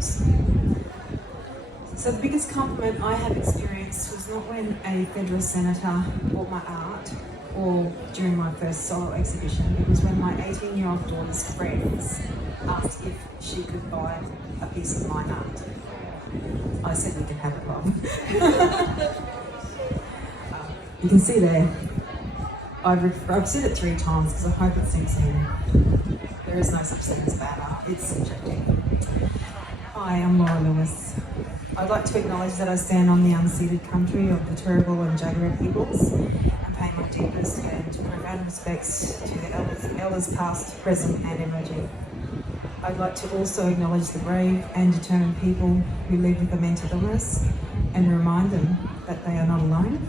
goals. So the biggest compliment I have experienced was not when a federal senator bought my art or during my first solo exhibition. It was when my 18-year-old daughter's friends asked if she could buy a piece of my art. I said we can have it, Rob. You can see there, I've said it 3 times because I hope it sinks in. There is no such thing as bad art, it's subjective. Hi, I'm Laura Lewis. I'd like to acknowledge that I stand on the unceded country of the Turrbal and Jagera peoples and pay my deepest and profound respects to the elders past, present and emerging. I'd like to also acknowledge the brave and determined people who live with a mental illness and remind them that they are not alone,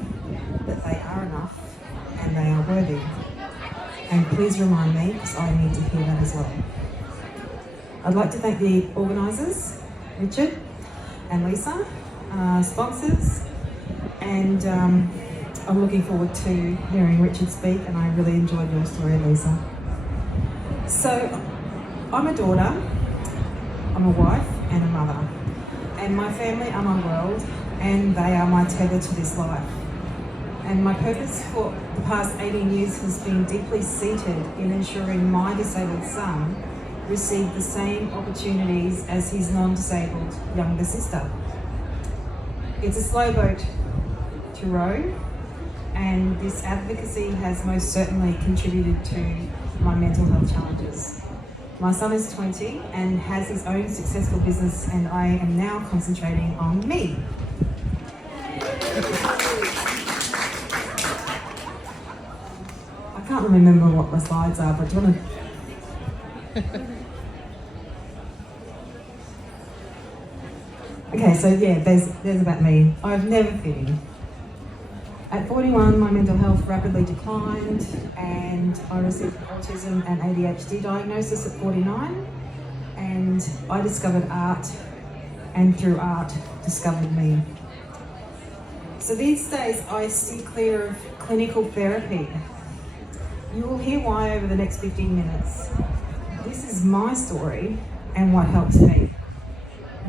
that they are enough and they are worthy. And please remind me, because I need to hear that as well. I'd like to thank the organisers, Richard and Lisa, sponsors, and I'm looking forward to hearing Richard speak, and I really enjoyed your story, Lisa. So, I'm a daughter, I'm a wife and a mother, and my family are my world, and they are my tether to this life. And my purpose for the past 18 years has been deeply seated in ensuring my disabled son received the same opportunities as his non-disabled younger sister. It's a slow boat to row, and this advocacy has most certainly contributed to my mental health challenges. My son is 20 and has his own successful business, and I am now concentrating on me. I can't remember what the slides are, but do you want to... Okay, so yeah, there's about me. I've never fitted. At 41, my mental health rapidly declined, and I received autism and ADHD diagnosis at 49, and I discovered art, and through art, discovered me. So these days, I steer clear of clinical therapy. You will hear why over the next 15 minutes. This is my story and what helps me.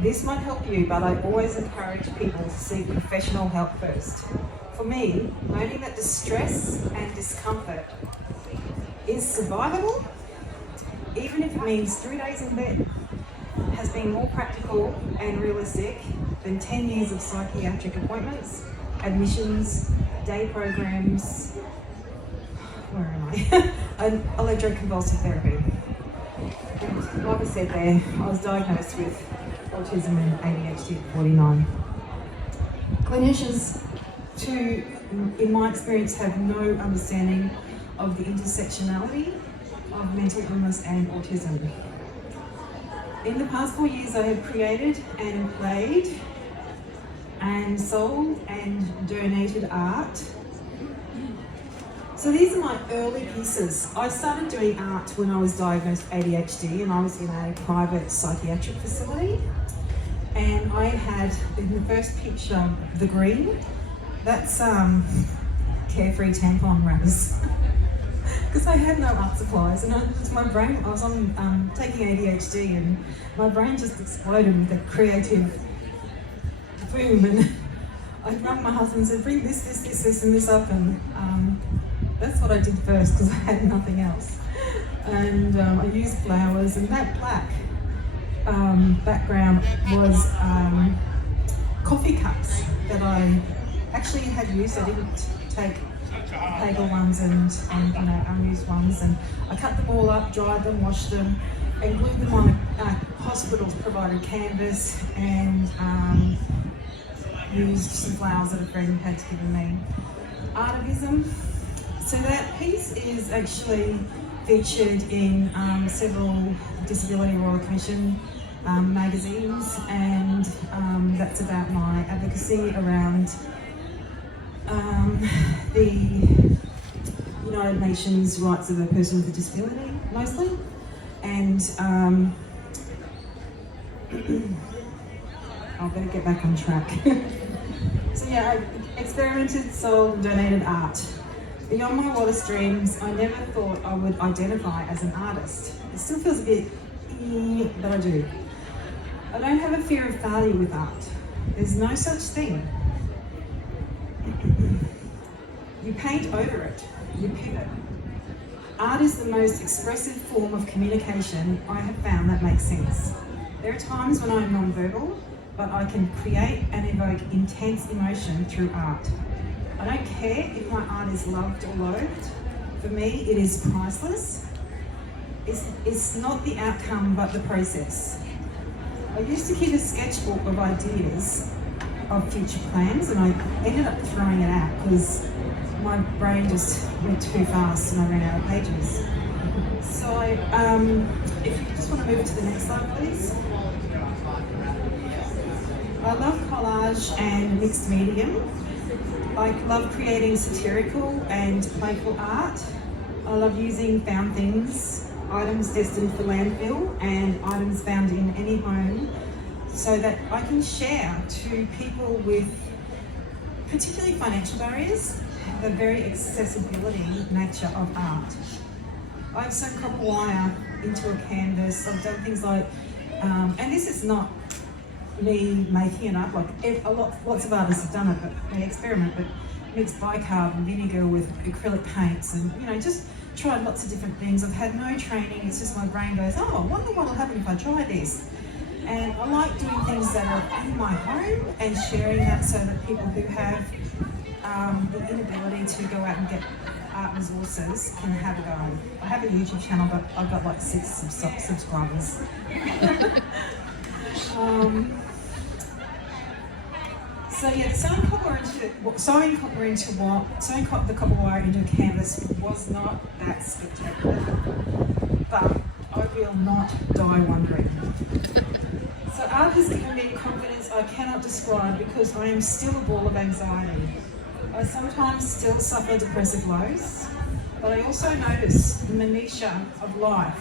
This might help you, but I always encourage people to seek professional help first. For me, learning that distress and discomfort is survivable, even if it means 3 days in bed, has been more practical and realistic than 10 years of psychiatric appointments, admissions, day programs, where am I? And electroconvulsive therapy. And like I said there, I was diagnosed with autism and ADHD at 49. Clinicians, too, in my experience, have no understanding of the intersectionality of mental illness and autism. In the past 4 years, I have created and played and sold and donated art. So these are my early pieces. I started doing art when I was diagnosed with ADHD, and I was in a private psychiatric facility. And I had, in the first picture, the green, that's carefree tampon wrappers. Because I had no art supplies, and I was taking ADHD, and my brain just exploded with a creative boom. And I rang my husband and said, bring this, and this up, and that's what I did first because I had nothing else. And I used flowers, and that black background was coffee cups that I actually had used. I didn't take paper ones and unused ones, and I cut them all up, dried them, washed them, and glued them on a hospital's provided canvas, and used some flowers that a friend had given me. Artivism. So that piece is actually featured in several Disability Royal Commission magazines, and that's about my advocacy around the United Nations rights of a person with a disability, mostly. And I better get back on track. So yeah, I experimented, sold, and donated art. Beyond my wildest dreams, I never thought I would identify as an artist. It still feels a bit, but I do. I don't have a fear of failure with art. There's no such thing. You paint over it, you pivot. Art is the most expressive form of communication I have found that makes sense. There are times when I'm non-verbal, but I can create and evoke intense emotion through art. I don't care if my art is loved or loathed. For me, it is priceless. It's not the outcome, but the process. I used to keep a sketchbook of ideas of future plans, and I ended up throwing it out because my brain just went too fast and I ran out of pages. So if you just want to move to the next slide, please. I love collage and mixed medium. I love creating satirical and playful art. I love using found things, items destined for landfill and items found in any home so that I can share to people with particularly financial barriers the very accessibility nature of art. I've sewn copper wire into a canvas. I've done things like, and this is not me making it up, like lots of artists have done it, but they experiment, but mixed bicarb and vinegar with acrylic paints and, just tried lots of different things. I've had no training, it's just my brain goes, oh, I wonder what'll happen if I try this. And I like doing things that are in my home and sharing that so that people who have the inability to go out and get art resources can have a go. I have a YouTube channel, but I've got like 6 subscribers. So yeah, sewing the copper wire into a canvas was not that spectacular, but I will not die wondering. So art has given me confidence I cannot describe because I am still a ball of anxiety. I sometimes still suffer depressive lows, but I also notice the minutiae of life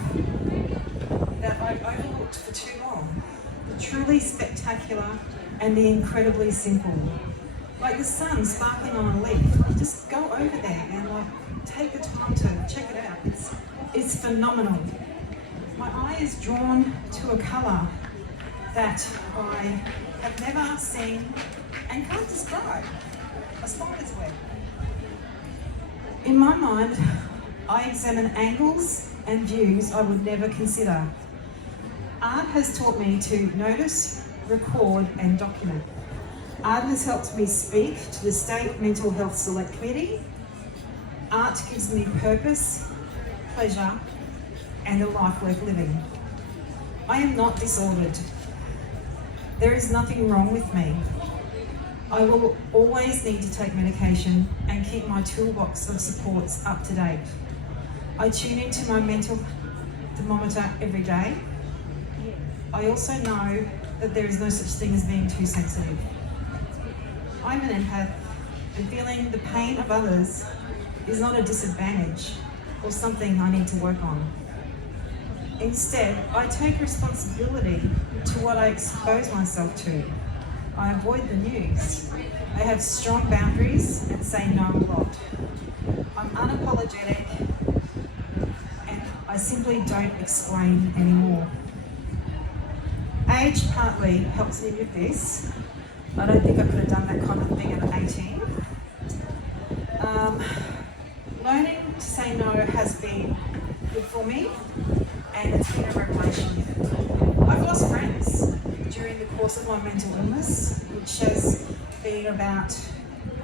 that I've overlooked for too long. The truly spectacular and the incredibly simple. Like the sun sparkling on a leaf. Just go over there and take the time to check it out. It's phenomenal. My eye is drawn to a colour that I have never seen and can't describe. A spider's web. In my mind, I examine angles and views I would never consider. Art has taught me to notice, record and document. Art has helped me speak to the State Mental Health Select Committee. Art gives me purpose, pleasure and a life worth living. I am not disordered. There is nothing wrong with me. I will always need to take medication and keep my toolbox of supports up to date. I tune into my mental thermometer every day. I also know that there is no such thing as being too sensitive. I'm an empath, and feeling the pain of others is not a disadvantage or something I need to work on. Instead, I take responsibility to what I expose myself to. I avoid the news. I have strong boundaries and say no a lot. I'm unapologetic and I simply don't explain anymore. Age partly helps me with this. I don't think I could have done that kind of thing at 18. Learning to say no has been good for me and it's been a revelation. I've lost friends during the course of my mental illness, which has been about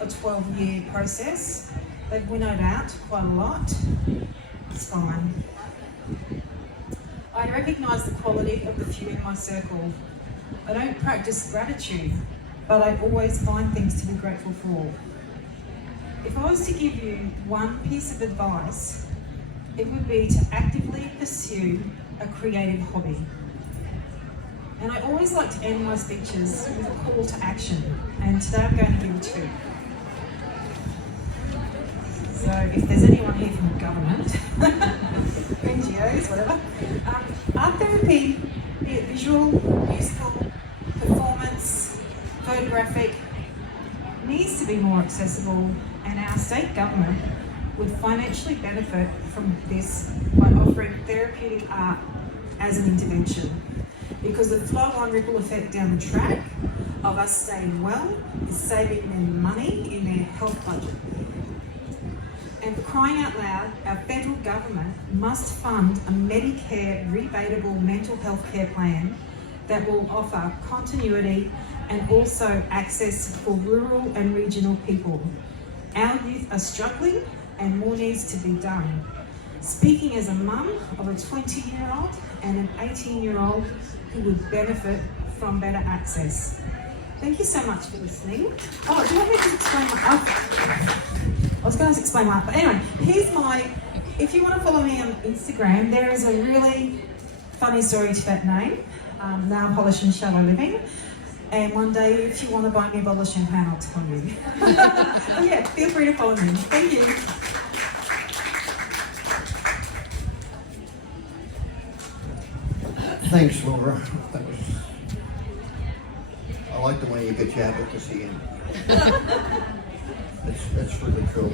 a 12-year process. They've winnowed out quite a lot. It's fine. I recognise the quality of the few in my circle. I don't practice gratitude, but I always find things to be grateful for. If I was to give you one piece of advice, it would be to actively pursue a creative hobby. And I always like to end my speeches with a call to action, and today I'm going to give you 2. So if there's anyone here from government, NGOs, whatever, art therapy, be it visual, musical, performance, photographic, needs to be more accessible, and our state government would financially benefit from this by offering therapeutic art as an intervention. because the flow-on ripple effect down the track of us staying well is saving them money in their health budget. And for crying out loud, our federal government must fund a Medicare rebatable mental health care plan that will offer continuity and also access for rural and regional people. Our youth are struggling and more needs to be done. Speaking as a mum of a 20-year-old and an 18-year-old who would benefit from better access. Thank you so much for listening. Oh, do you want me to explain I was going to explain why, but anyway, here's if you want to follow me on Instagram, there is a really funny story to that name, Nail Polish and Shallow Living. And one day, if you want to buy me a bottle of champagne, I'll tell you. Oh yeah, feel free to follow me. Thank you. Thanks, Laura. I like the way you get your advocacy in. That's really cool.